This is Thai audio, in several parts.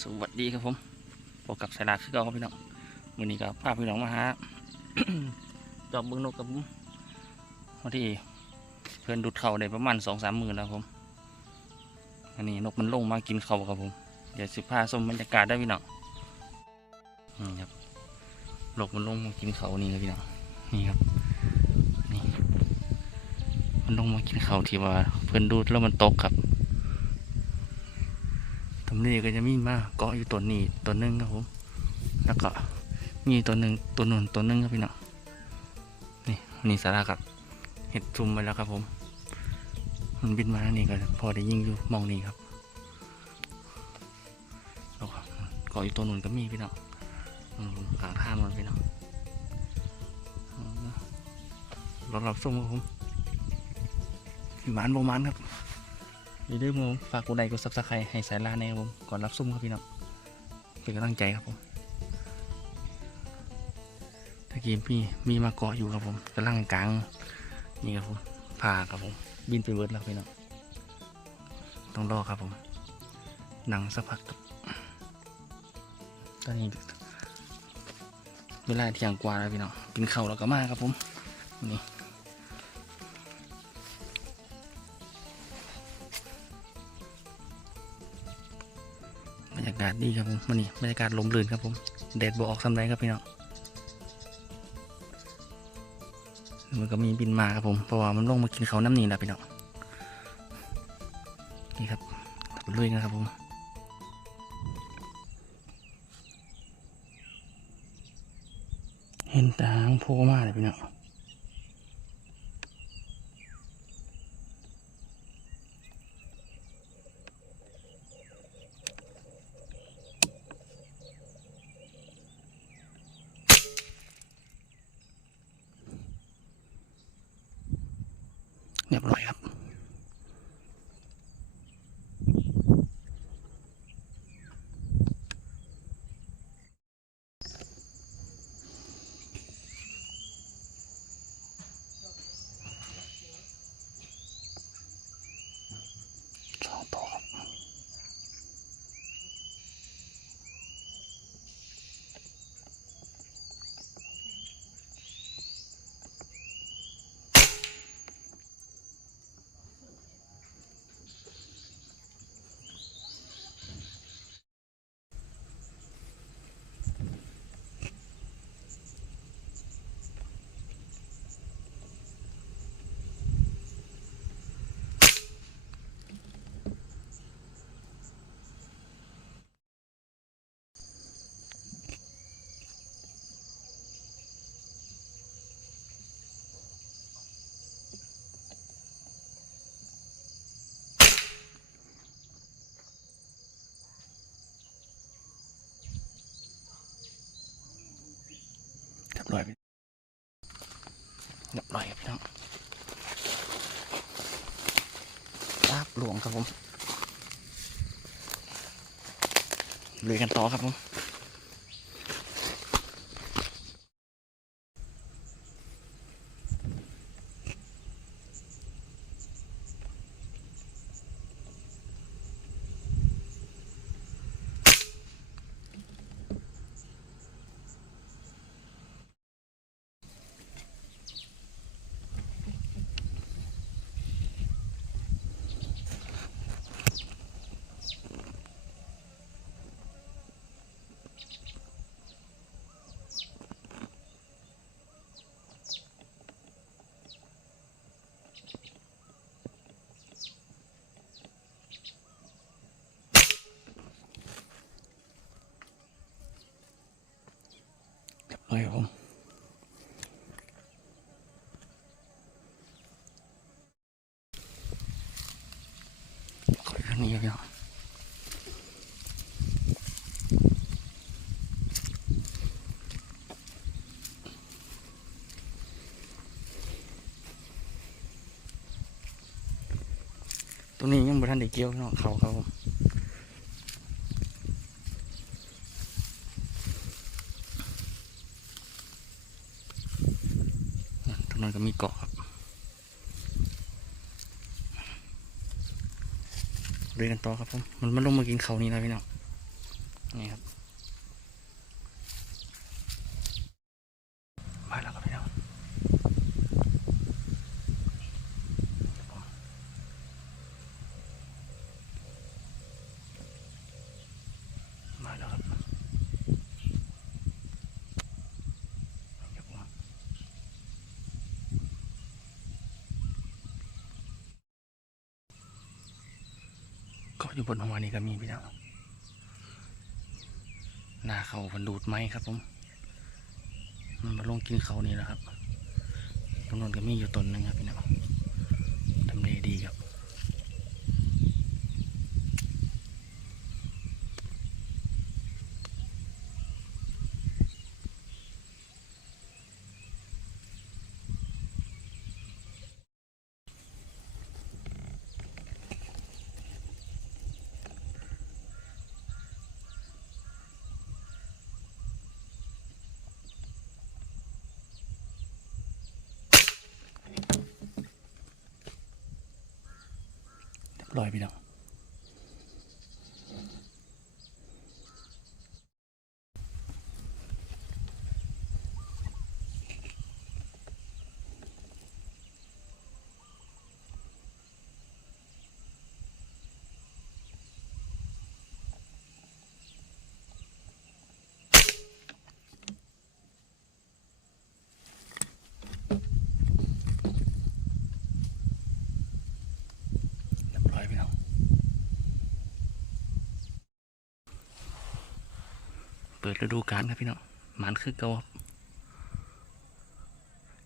สวัสดีครับผมพบกับสายลาคือเก่าครับพี่น้องวันนี้ก็พาพี่น้องมาหาจอบเบิ้งนกกับผมวันที่เพื่อนดูดเข่าได้ประมาณสองสามหมื่นแล้วครับผม อันนี้นกมันลงมากินเข่าครับผม เดี๋ยวสิพาชมบรรยากาศได้พี่น้องนี่ครับนกมันลงมากินเขานี่ครับพี่น้อง นี่ครับ นี่ มันลงมากินเข่าที่ว่าเพื่อนดูดแล้วมันตกครับ ตรงนี้ก็จะมีมาเกาะอยู่ตัวนี้ตัวหนึงครับผมแล้วก็มีตัวหนึ่งตัวนุ่นตัวหนึงครับพี่น้องนี่นี่สาระกับเห็ดซุ่มไปแล้วครับผม มันบินมาแล้วนี่ก็พอได้ยิงอยู่มองนี่ครับแล้วก็เกาะอยู่ตัวนุ่นก็มีพี่น้องอืมกลางท่างมันพี่น้องอืมรถรับส้มครับผมพี่หมานโบมันครับ อย่าลืมครับผมฝากกดไลค์กดซับสไครต์ให้สายลาในครับผมก่อนรับส้มครับพี่น้องเป็นกำลังใจครับผมตะกี้มีมีมาเกาะอยู่ครับผมกำลังกลางนี่ครับผมพาครับผมบินไปเวิร์ดแล้วพี่น้องต้องรอครับผมหนังสักพักครับตอนนี้เวลาเที่ยงกว่าแล้วพี่น้องกินข้าวแล้วก็มาครับผมนี่ากาศดีครับผมวันนี้บรรยากาศลมลื่นครับผมแดดบออกสำไรครับพี่น้องมันก็มีบินมาครับผมเพราะว่ามันลงมากินเขาน้ำนี่แหละพี่น้องนี่ครับลุยกันครับผมเห็นตางโผล่มาเลยพี่น้อง เรียบร้อยครับพี่น้องลาบหลวงครับผมลุยกันต่อครับผม เรียบร้อยครับผมขออีกครั้งนี้ครับพี่น้องตรงนี้ยังไม่ทันได้เกี่ยวน้องเขาครับผม ตรงนั้น ก็มีเกาะเรียนกันต่อครับผม มันมาลงมากินเขานี่แล้วพี่น้อง นี่ครับ มาแล้วครับพี่น้องมาแล้วครับครับผม ก็อยู่บนหัวนี่ก็มีพี่น้องหน้าเขาพันดูดไหมครับผมมันมาลงกินเขานี่แหละครับตรงนั้นก็มีอยู่ตนนึงครับพี่น้องทำเลดีครับ บร้อยพี่น้องเรียบร้อยพี่น้องเปิดฤดูกาลครับพี่น้องหมันคือเก่าครับ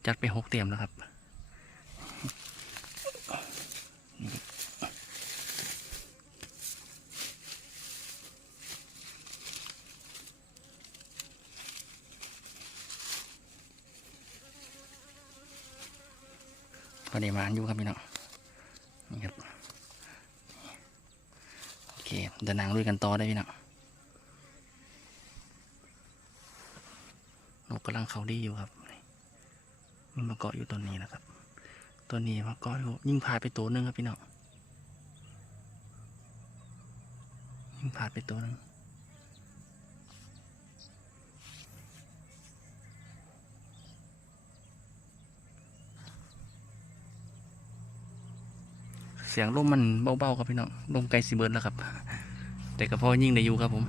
จัดไปหกเตียมแล้วครับพอดีมาอยู่ครับพี่น้องนี่ครับโอเคเดินทางลุยกันต่อได้พี่น้อง กกำลังเขาดีอยู่ครับมันมาเกาะอยู่ต้นนี้นะครับต้นนี้มาเกาะอยู่ยิ่งพาไปตัวหนึงครับพี่น้องยิ่งพาไปตัวหนึงเสียงลมมันเบาๆครับพี่น้องลมไกลสิเบิร์ดแล้วครับ แต่ก็พอยิ่งได้อยู่ครับผม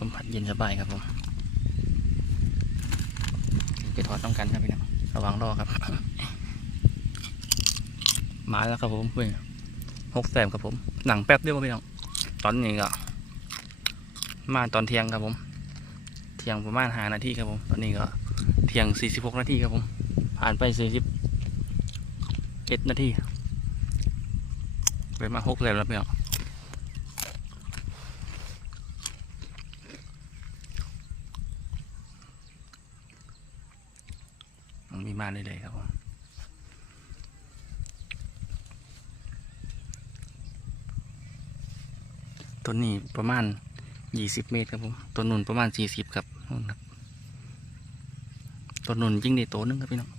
ลม พัดเย็นสบายครับผมไปถอดต้องกันครับพี่น้องระวังรอครับ มาแล้วครับผมเพื่อนหกแสมครับผม หนังแป๊บเดียวครับพี่น้อง ตอนนี้ก็ มาตอนเที่ยงครับผม เที่ยงประมาณหานาทีครับผม ตอนนี้ก็เที่ยงสี่สิบหกนาทีครับผม ผ่านไปสี่สิบเอ็ดนาทีไปมาหกแสมแล้วพี่น้อง มีมาเรื่อยๆครับผมต้นนี้ประมาณยี่สิบเมตรครับผมต้นนุ่นประมาณสี่สิบครับต้นนุ่นยิ่งได้โตนึงครับพี่น้อง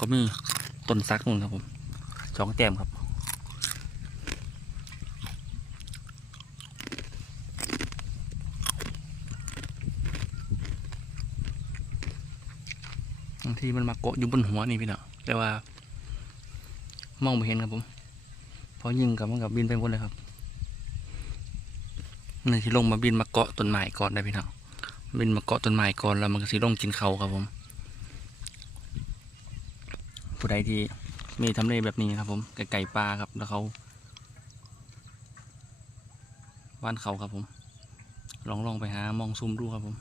ก็มีต้นซักนู่นครับผมสองแต้มครับ ทีมันมาเกาะอยู่บนหัวนี่พี่เนาะแต่ว่ามองไม่เห็นครับผมเพราะยิงกับมันกับบินไปหมดเลยครับนี่ที่ลงมาบินมาเกาะต้นไม้ก่อนได้พี่เนาะบินมาเกาะต้นไม้ก่อนแล้วมันก็สิลงกินเขาครับผม ผู้ใดที่มีทำเลแบบนี้ครับ ผมไก่ไก่ปลาครับแล้วเขาบ้านเขาครับผม ลองลองไปหามองซุ่มดูครับผม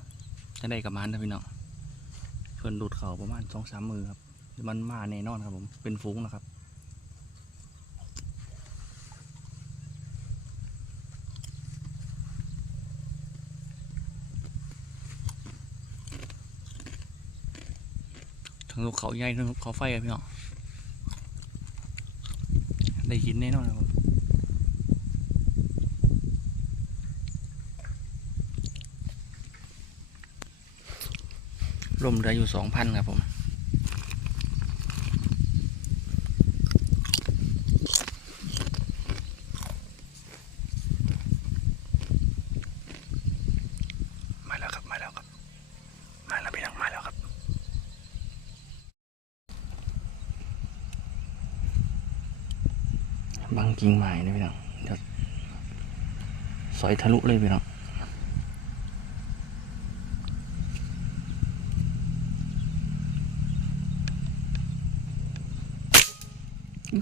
จะได้กับมันนะพี่เนาะ พิ่นดูดเขาประมาณสองสามมือครับ มันมาแน่นอนครับผม เป็นฟุ้งนะครับทั้งลูกเขาใหญ่ทั้งลูเขาไฟอะพี่น้องได้ยินแน่นอนครับ ร่มเรืออยู่สองพันครับผมบางกิ่งไม้นะพี่น้องเดี๋ยวสอยทะลุเลยพี่น้อง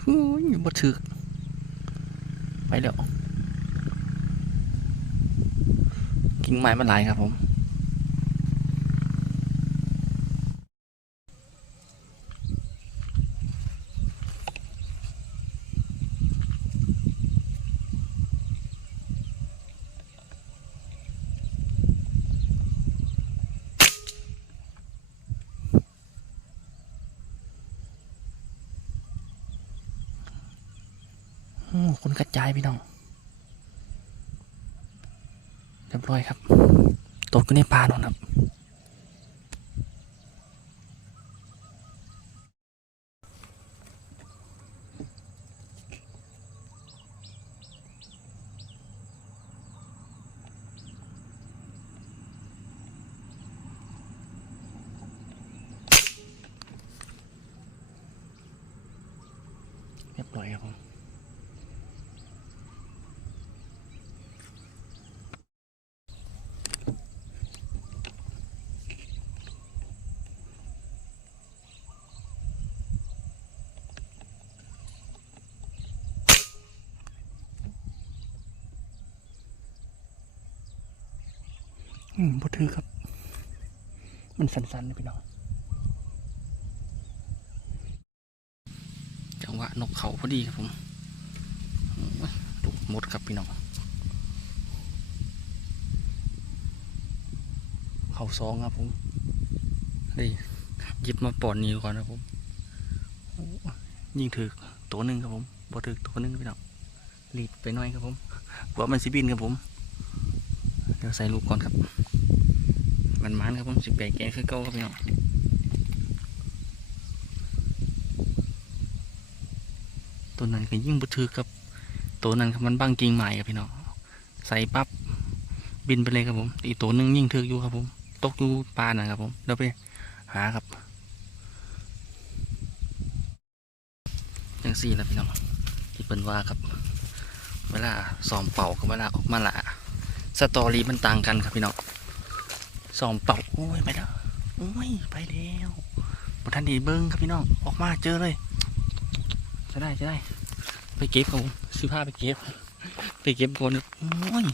หูยบ่ถึก ไปแล้วกิ่งไม้มันหลายครับผม คนกระจายพี่น้องเรียบร้อยครับตกอยู่ในป่าโนนครับ อืมบ่ถือครับ มันสั้นๆเลยพี่น้องจังหวะนกเขาพอดีครับผมโอ้ยลูกมดครับพี่น้อง เขาสองครับผมได้หยิบมาปอนนี้ก่อนครับผมยิงถือตัวหนึ่งครับผมบ่ถือตัวหนึ่งพี่น้องรีดไปหน่อยครับผมกลัวมันสิบินครับผม เดี๋ยวใส่ลูกก่อนครับ มันมันครับผมสิบแปดแกะคือเก้าครับพี่น้องตัวนั้นก็ยิ่งบุถือครับ ตัวนั้นครับมันบังกิ่งไม้ครับพี่น้องใส่ปั๊บบินไปเลยครับผม อีกตัวหนึงยิ่งถืออยู่ครับผม ตกอยู่ปลานะครับผมเดี๋ยวไปหาครับยังสี่แล้วพี่น้องที่เป็นว่าครับ เวลาซ้อมเป่ากับเวลาออกมาละสตอรี่มันต่างกันครับพี่น้อง สองเป่าโอ้ยไปแล้วโอ้ยไปแล้วบทันดีเบิ้งครับพี่น้องออกมาเจอเลยจะได้จะได้ ไปเก็บครับผมซื้อผ้าไปเก็บ ไปเก็บก่อนโอ้ย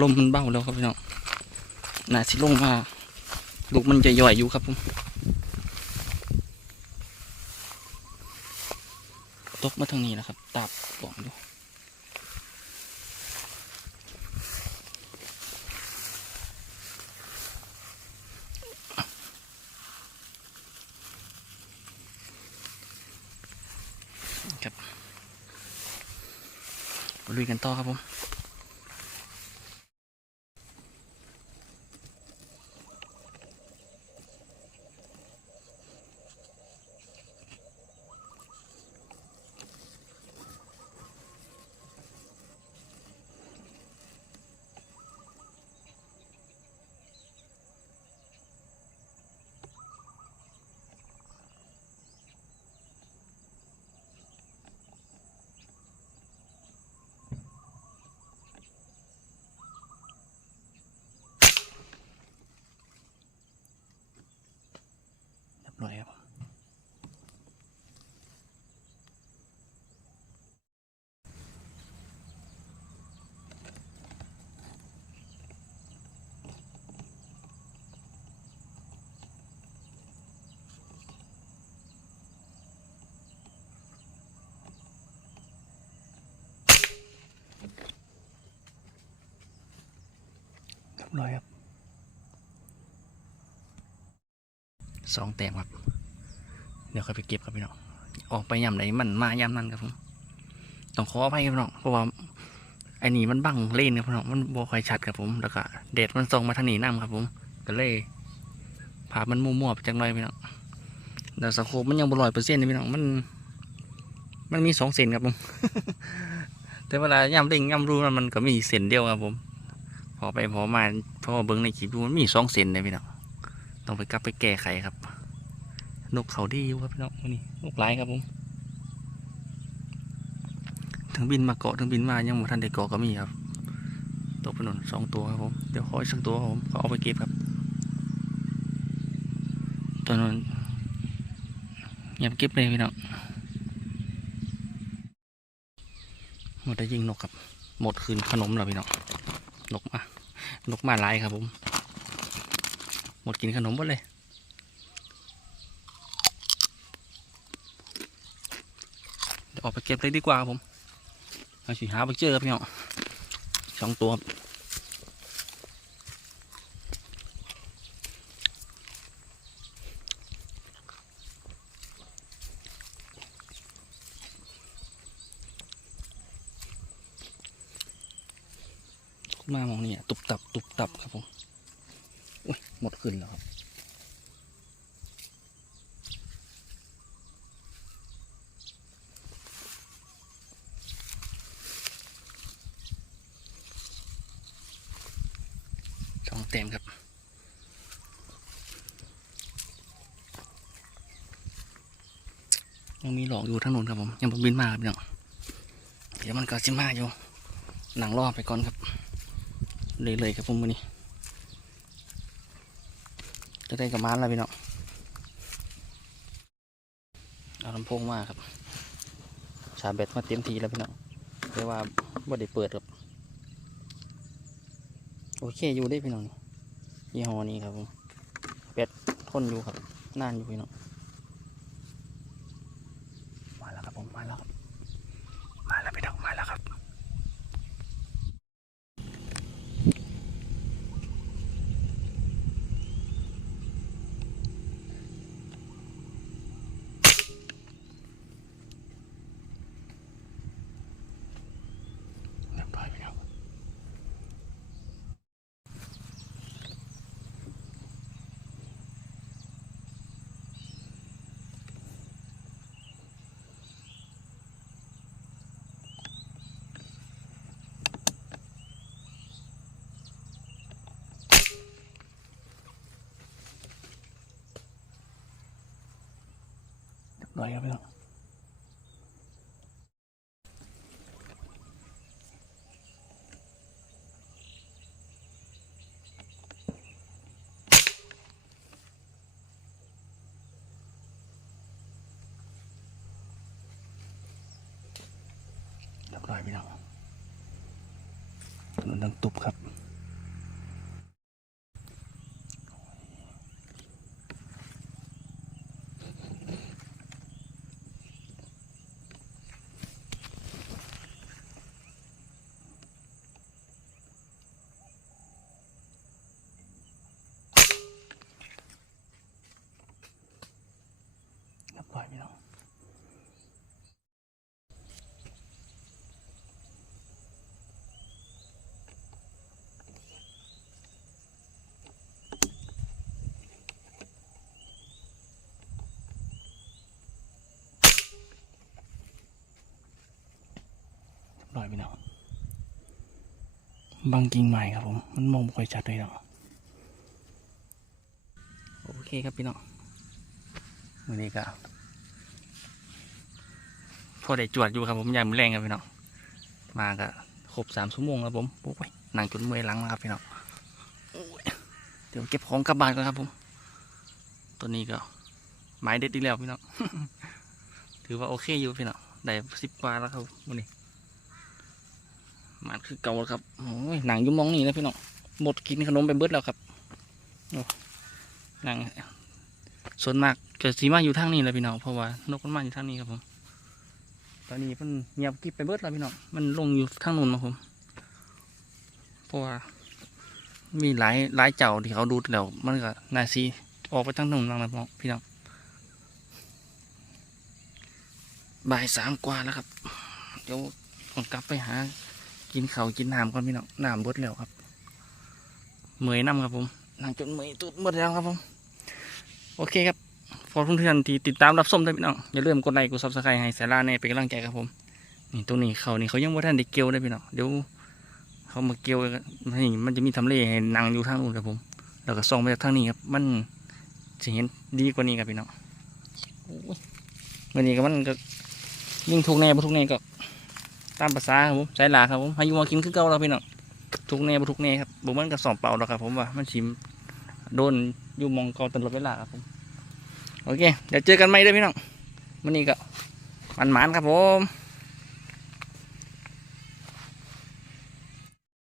ลมมันเบาแล้วครับพี่น้องน่าสิลงมาลูกมันจะย่อยอยู่ครับผมตกมาทางนี้แหละครับ ตาบบอกดู ครับลุยกันต่อครับผม เรียบร้อยครับเรียบร้อยครับ สองแต้มครับ เดี๋ยวค่อยไปเก็บครับพี่น้องออกไปยำไหนมันมายำนั้นครับผมต้องขออภัยครับพี่น้องเพราะว่าไอ้นี่มันบังเล่นครับพี่น้องมันบ่ค่อยชัดครับผมแล้วก็แดดมันส่งมาทางนี้น้ำครับผมก็เลยภาพมันมั่วๆไปจังหน่อยพี่น้องแต่สโคปมันยังบ่อยเปอร์เซ็นต์พี่น้องมัน มันมีสองเซนครับผมแต่เวลาย่ำเด้งย่ำรูมันมันก็มีเซนเดียวครับผม พอไปพอมาพอเบิ้งในคลิปดูมันมีสองเซนเลยพี่น้อง ต้องไปกลับไปแก้ไขครับ นกเขาดีอยู่ครับพี่น้องนนี้นกหลายครับผมถึงบินมาเกาะถึงบินมายังบ่ทันได้เกาะก็มีครับตกไปหนนสองตัวครับผมเดี๋ยวขออีกสักตัวครับผมเขอเอาไปเก็บครับตัวนั้นย่าไปเก็บเลยพี่น้องหมดได้ยิงนกครับ หมดคืนขนมแล้วพี่น้องนกมานกมาหลายครับผม มดกินขนมหมดเลยเดี๋ยวออกไปเก็บเลยดีกว่าครับผมเอาสิหาไปเจอครับพี่น้องสองตัวมามองนี่อะตุบตับตุบตับครับผม หมดขึ้นแล้วครับสองเต็มครับยังมีหลอกอยู่ทั้งนู้นครับผม ยังบินมาครับพี่น้องเดี๋ยวมันก็สิมาอยู่หนังรอไปก่อนครับเลยเลยๆครับผมวันนี้ จะได้กับมานแล้วพี่น้องเอาลำโพงมาครับชาร์จแบตมาเต็มทีแล้วพี่น้องแต่ว่าบ่ได้เปิดครับโอเคอยู่ได้พี่น้องยี่ห้อนี้ครับผมเป็ดทนอยู่ครับนานอยู่พี่น้องมาแล้วครับผมมาแล้วครับมาแล้วพี่น้องมาแล้วครับเรียบร้อยพี่น้อง เรียบร้อยครับพี่น้องเรียบร้อยพี่น้องถนนดังตุบครับ เรียบร้อยพี่น้องเรียบร้อยพี่น้อง บางกิ่งใหม่ครับผม มันมองไม่ค่อยชัดเลยเนาะโอเคครับพี่น้องมือนี้ก็พอได้จวดอยู่ครับผมยามมอแรงครับพี่น้องมาก็ครบสามชั่วโมงครับผมโอ้ยนั่งจนเมื่อยหลังแล้วครับพี่น้องโอ้ยเดี๋ยวเก็บของกลับบ้านก่อนครับผม ตัวนี้ก็หมายเด็ดดีแล้วพี่น้องถือว่าโอเคอยู่พี่น้องได้สิบกว่าแล้วครับวันนี้ มันคือเก่าแล้วครับโอ้ยหนังยุ่มองนี่นะพี่น้องหมดกินขนมไปเบิดแล้วครับหนังส่วนมากเกิดสีมาอยู่ทางนี้แหละพี่น้องเพราะว่านกมันมาอยู่ทางนี้ครับผม ตอนนี้มันเงียบกิบไปเบิดแล้วพี่น้องมันลงอยู่ทางนู้นมาผมเพราะว่ามีหลายหลายเจ้าที่เขาดูดแล้ว มันก็นาซีออกไปทางนู้นแล้วนะพี่น้องบ่ายสามกว่าแล้วครับ เดี๋ยวผมกลับไปหา กินเขากินน้ำก่อนพี่น้องน้ำบดแล้วครับเหมยน้ำครับผมนั่งจนเหมยตุดหมดแล้วครับผม โอเคครับขอบคุณทุกท่านที่ติดตามรับชมด้วยพี่น้องอย่าลืมกดไลค์กดซับสไครต์ให้สาราเน่เป็นกำลังใจครับผมนี่ตรงนี้เขานี่เขายังว่าท่านได้เกี่ยวได้พี่น้องเดี๋ยวเขามาเกี่ยวกันนี่มันจะมีทำเลให้นั่งอยู่ทางนู้นครับผมแล้วก็ส่องไปจากทางนี้ครับมันจะเห็นดีกว่านี้ครับพี่น้องวันนี้ก็มันก็ยิ่งทุกแน่บ่ทุกแน่ก็ ตามภาษาครับผมสายหลาครับผมพายุมากินคือเก่าเราพี่น้องทุกแน่ทุกแน่ครับบ่มันกับสองเป่าหรอกครับผมว่ามันชิมโดนอยู่มองเกาตลอดเวลาครับผมโอเคเดี๋ยวเจอกันใหม่ด้วยพี่น้องวันนี้ก็มันหมานครับผม